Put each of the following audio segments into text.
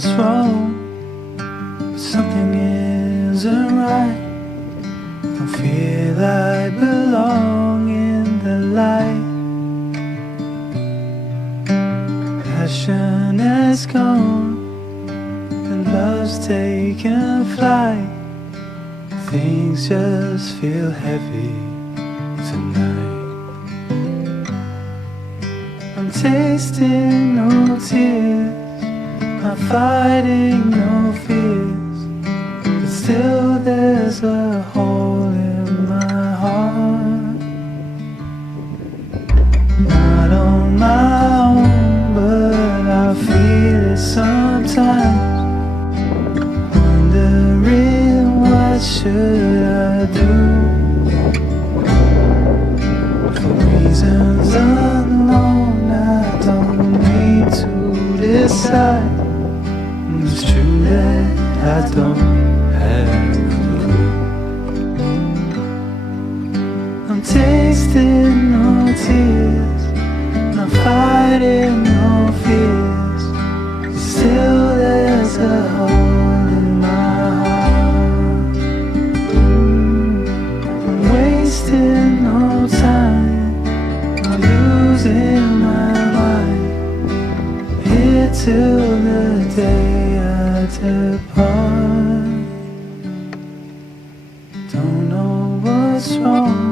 what's wrong, but something isn't right. Don't feel I belong in the light. Passion has gone and love's taken flight. Things just feel heavy tonight. I'm tasting no tears, I'm fighting no fears, but still there's a hole in my heart. Not on my own, but I feel it sometimes. Wondering what should I do? For reasons unknown, I don't need to decide. It's true that I don't have a clue. I'm tasting no tears, I'm fighting no fears, but still there's a hole in my heart. I'm wasting no time, I'm losing my mind, here till the day I depart. Don't know what's wrong,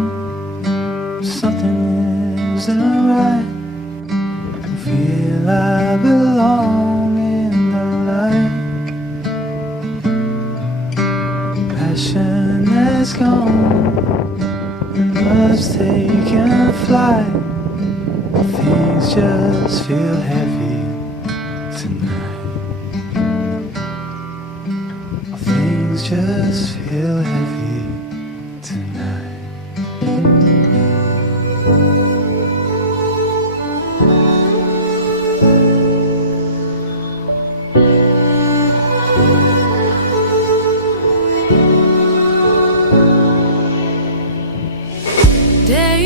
something isn't right. I feel I belong in the light. Passion has gone and love's taken flight. Things just feel heavy tonight. Things just feel heavy tonight. Day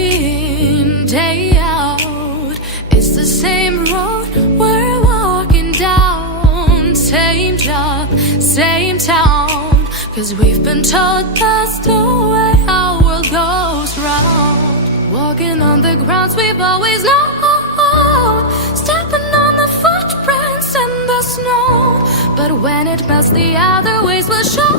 in, day out, it's the same road we're walking down. Same job, same town, 'cause we've been told that's the way our world goes round. Walking on the grounds we've always known, stepping on the footprints in the snow. But when it melts, the other ways will show.